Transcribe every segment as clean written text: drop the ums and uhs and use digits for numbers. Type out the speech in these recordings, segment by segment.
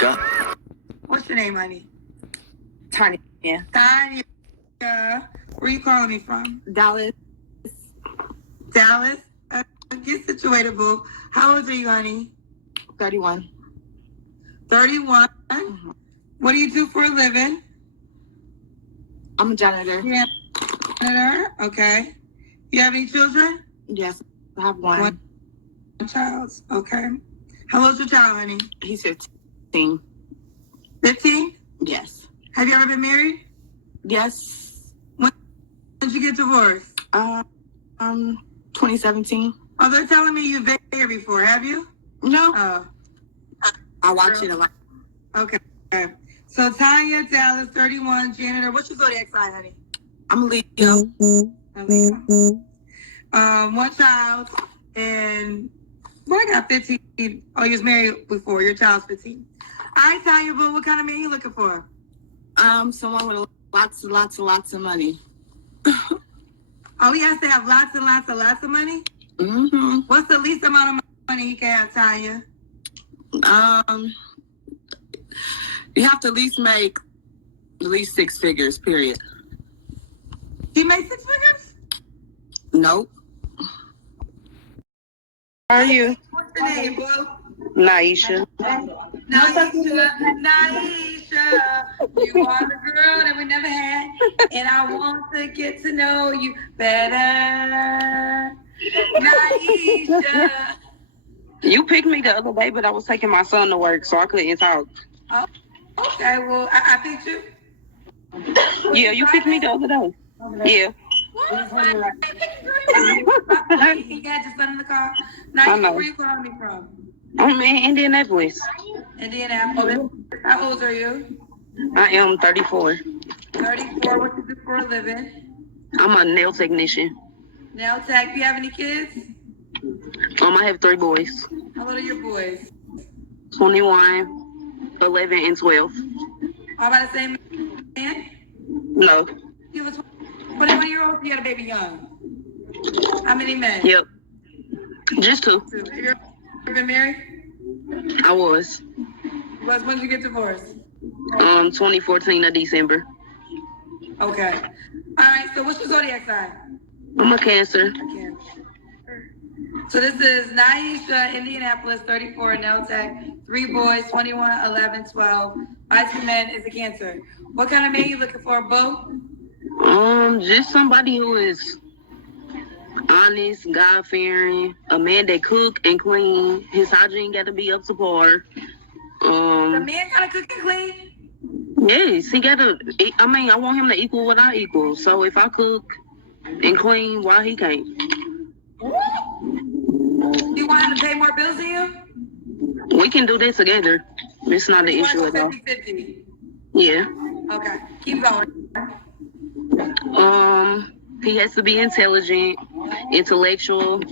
Go. What's your name, honey? Tanya. Tanya. Where you calling me from? Dallas. Dallas? Get situated, boo. How old are you, honey? 31. 31? Mm-hmm. What do you do for a living? I'm a janitor. Yeah. Janitor? Okay. You have any children? Yes, I have one. One child. Okay. How old's your child, honey? He's 15. 15? Yes. Have you ever been married? Yes. When did you get divorced? 2017. Oh, they're telling me you've been here before. Have you? No. Oh. I watch it a lot. Okay. So Tanya, Dallas, 31, janitor. What's your zodiac sign, honey? I'm a Leo. A Leo. One child, and I got 15. Oh, you was married before. Your child's 15. All right, Tanya, boo, what kind of man you looking for? Someone with lots of money. Oh, he has to have lots and lots of money? Mm-hmm. What's the least amount of money he can have, Tanya? You have to at least make at least 6 figures, period. He made 6 figures? Nope. How are you? What's your name, boo? Naisha. Naisha, you are the girl that we never had, and I want to get to know you better. Naisha. You picked me the other day, but I was taking my son to work, so I couldn't talk. Oh, okay, well, I picked you. Yeah, you picked me the other day. Yeah. What? You got your son in the car. Naisha, where you calling me from? I'm in Indianapolis. Indianapolis. How old are you? I am 34. 34. What do you do for a living? I'm a nail technician. Nail tech. Do you have any kids? I have 3 boys. How old are your boys? 21, 11, and 12. All about the same man? No. You have a 21-year-old? You had a baby young. How many men? Yep. Just 2. Have you ever been married? I was. When did you get divorced? 2014 of December. Okay. All right, so what's your zodiac sign? I'm a Cancer. So this is Naisha, Indianapolis, 34, nail tech, 3 boys, 21, 11, 12. My 2 men is a Cancer. What kind of man you looking for, boo? Just somebody who is honest, God-fearing, a man that cook and clean. His hygiene got to be up to par. The man gotta cook and clean? Yes, he got to. I mean, I want him to equal what I equal. So if I cook and clean, why he can't? You want him to pay more bills than you? We can do that together. It's not an issue at all. 50-50. Yeah. Okay, keep going. He has to be intelligent, intellectual,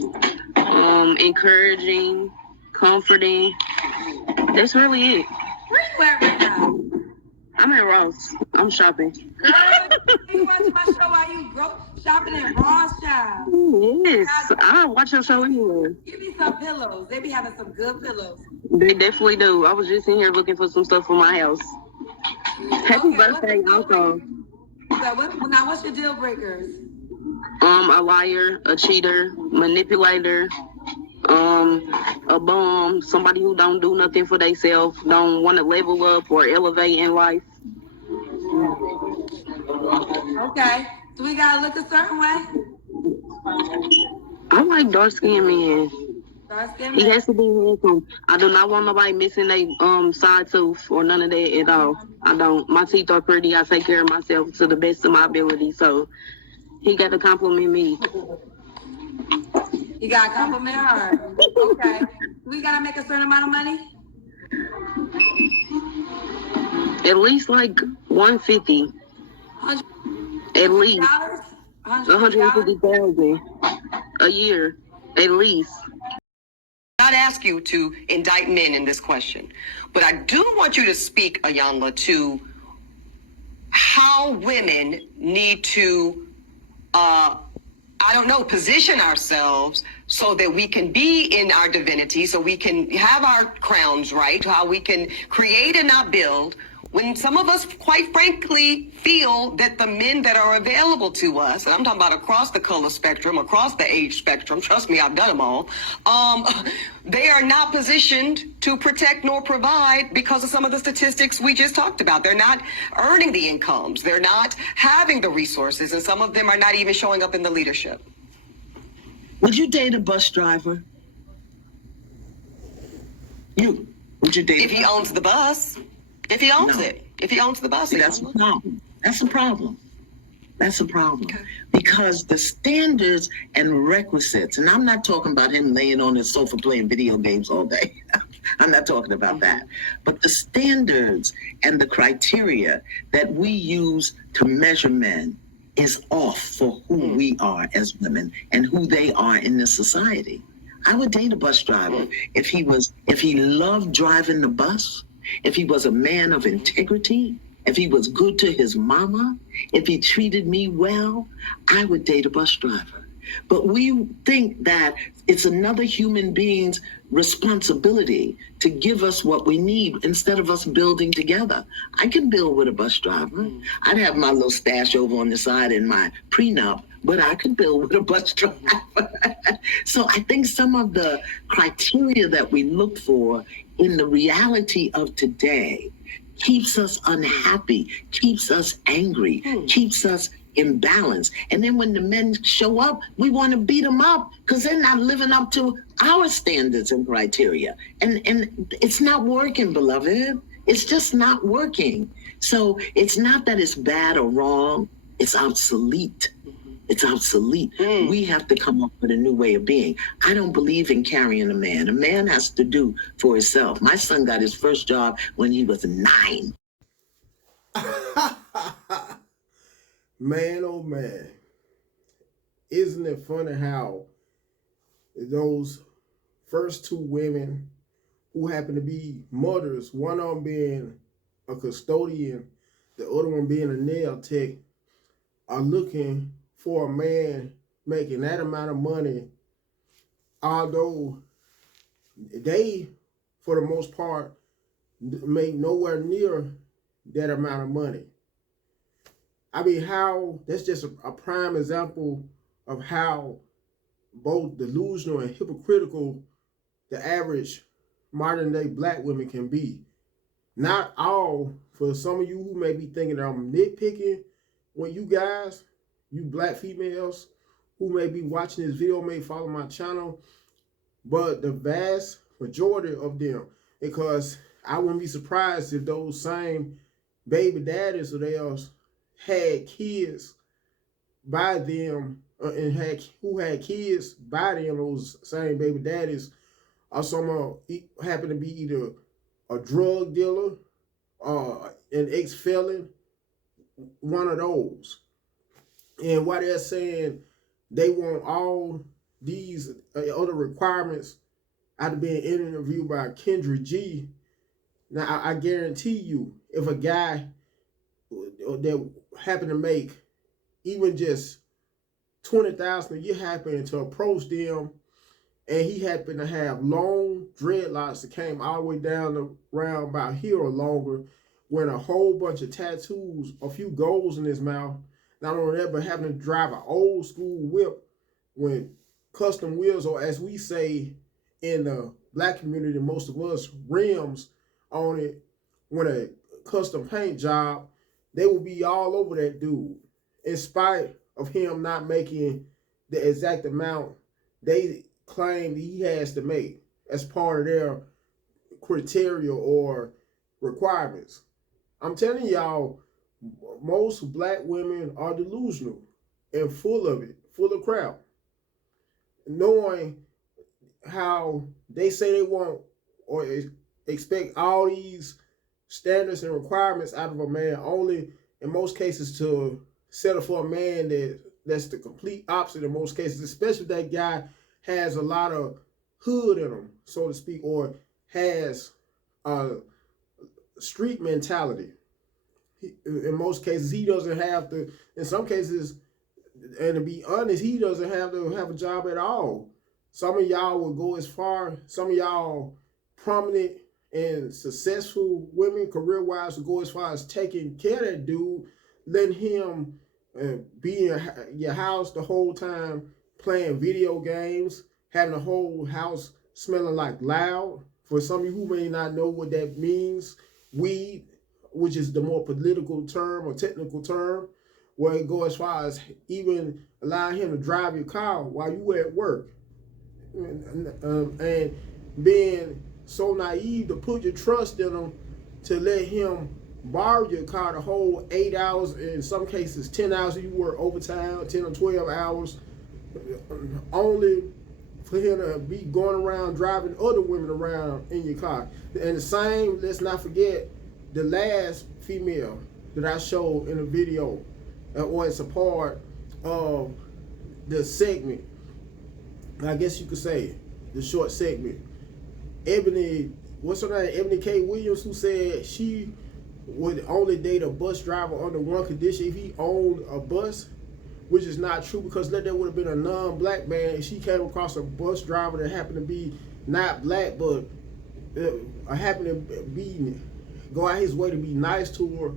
encouraging, comforting. That's really it. Where you at right now? I'm at Ross. I'm shopping. Girl, you watching my show while you shopping at Ross, child. Yes, I watch your show anywhere. Give me some pillows. They be having some good pillows. They definitely do. I was just in here looking for some stuff for my house. Happy birthday, Uncle. Now, what's your deal breakers? A liar, a cheater, manipulator, a bum, somebody who don't do nothing for themselves, don't want to level up or elevate in life. Okay. Do we gotta look a certain way? I like dark-skinned men. Dark-skinned He men? has to be handsome. I do not want nobody missing a side tooth or none of that at all. I don't. My teeth are pretty. I take care of myself to the best of my ability. So he got to compliment me. You gotta compliment her. Okay. Do we gotta make a certain amount of money? At least like 150. At least $150,000 a year, at least. Not ask you to indict men in this question, but I do want you to speak, Ayanla, to how women need to, position ourselves so that we can be in our divinity, so we can have our crowns right, how we can create and not build, when some of us, quite frankly, feel that the men that are available to us, and I'm talking about across the color spectrum, across the age spectrum, trust me, I've done them all, they are not positioned to protect nor provide because of some of the statistics we just talked about. They're not earning the incomes. They're not having the resources, and some of them are not even showing up in the leadership. Would you date a bus driver? Would you date? If he owns the bus, if he owns it, if he owns the bus, that's a problem. That's a problem. That's a problem. Okay. Because the standards and requisites, and I'm not talking about him laying on his sofa playing video games all day. I'm not talking about that. But the standards and the criteria that we use to measure men is off for who we are as women and who they are in this society. I would date a bus driver if he loved driving the bus, if he was a man of integrity, if he was good to his mama, if he treated me well, I would date a bus driver. But we think that it's another human being's responsibility to give us what we need instead of us building together. I can build with a bus driver. I'd have my little stash over on the side in my prenup, but I could build with a bus driver. So I think some of the criteria that we look for in the reality of today keeps us unhappy, keeps us angry, keeps us imbalance. And then when the men show up, we want to beat them up because they're not living up to our standards and criteria. And it's not working, beloved. It's just not working. So it's not that it's bad or wrong. It's obsolete. It's obsolete. We have to come up with a new way of being. I don't believe in carrying a man. A man has to do for himself. My son got his first job when he was 9. Man, oh man. Isn't it funny how those first two women who happen to be mothers, one of them being a custodian, the other one being a nail tech, are looking for a man making that amount of money, although they, for the most part, make nowhere near that amount of money. I mean, that's just a prime example of how both delusional and hypocritical the average modern day black women can be. Not all, for some of you who may be thinking that I'm nitpicking, when you guys, you black females who may be watching this video, may follow my channel, but the vast majority of them, because I wouldn't be surprised if those same baby daddies of theirs had kids by them, and who had kids by them, those same baby daddies, or someone happen to be either a drug dealer or an ex-felon, one of those. And why they're saying they want all these other requirements after being interviewed by Kendra G. Now, I guarantee you, if a guy that happened to make even just $20,000 a year happened to approach them, and he happened to have long dreadlocks that came all the way down around about here or longer, wearing a whole bunch of tattoos, a few goals in his mouth, not only that, but having to drive an old school whip with custom wheels, or as we say in the black community, most of us, rims on it, when a custom paint job, they will be all over that dude, in spite of him not making the exact amount they claim he has to make as part of their criteria or requirements. I'm telling y'all, most black women are delusional and full of it, full of crap. Knowing how they say they want or expect all these standards and requirements out of a man, only in most cases to settle for a man that's the complete opposite in most cases, especially if that guy has a lot of hood in him, so to speak, or has a street mentality. In most cases, he doesn't have to, in some cases, and to be honest, he doesn't have to have a job at all. Some of y'all will go as far, some of y'all prominent and successful women, career-wise, will go as far as taking care of that dude, letting him be in your house the whole time, playing video games, having the whole house smelling like loud. For some of you who may not know what that means, weed, which is the more political term or technical term, where it goes as far as even allowing him to drive your car while you were at work. And being so naive to put your trust in him to let him borrow your car the whole 8 hours, in some cases 10 hours if you work overtime, 10 or 12 hours, only for him to be going around driving other women around in your car. And the same, let's not forget, the last female that I showed in the video, or it's a part of the segment, I guess you could say, the short segment. Ebony, what's her name? Ebony K. Williams, who said she would only date a bus driver under one condition: if he owned a bus, which is not true, because that would have been a non-black man. If she came across a bus driver that happened to be not black, but happened to be go out his way to be nice to her,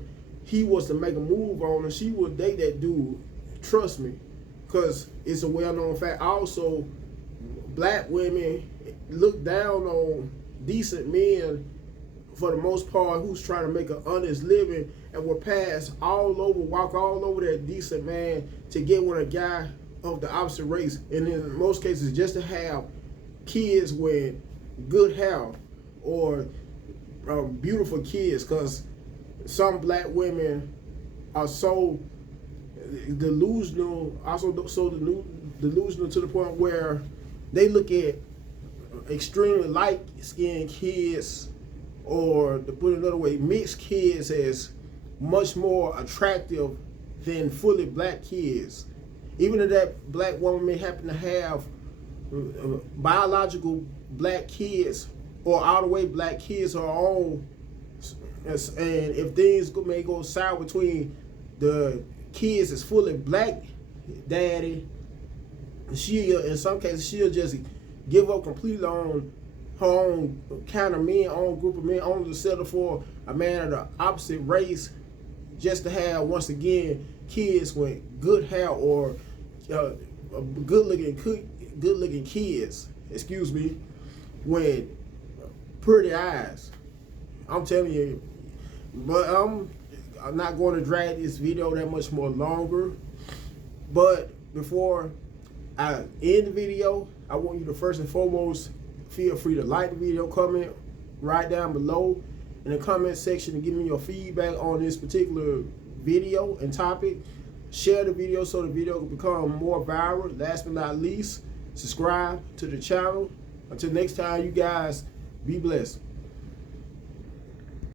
he was to make a move on her, she would date that dude. Trust me, because it's a well-known fact. Also, black women look down on decent men for the most part who's trying to make an honest living, and will pass all over, walk all over that decent man to get with a guy of the opposite race, and in most cases just to have kids with good health or beautiful kids, because some black women are so delusional, also so delusional to the point where they look at extremely light-skinned kids, or to put it another way, mixed kids, as much more attractive than fully black kids. Even if that black woman may happen to have biological black kids or out of the way black kids of her own, and if things may go sour between the kids that's fully black daddy, she, in some cases, she'll just give up completely on her own kind of men, own group of men, only to settle for a man of the opposite race, just to have, once again, kids with good hair, or good-looking kids, excuse me, with pretty eyes. I'm telling you. But I'm not going to drag this video that much more longer. But before I end the video, I want you to first and foremost feel free to like the video, comment right down below in the comment section to give me your feedback on this particular video and topic. Share the video so the video can become more viral. Last but not least, subscribe to the channel. Until next time, you guys be blessed.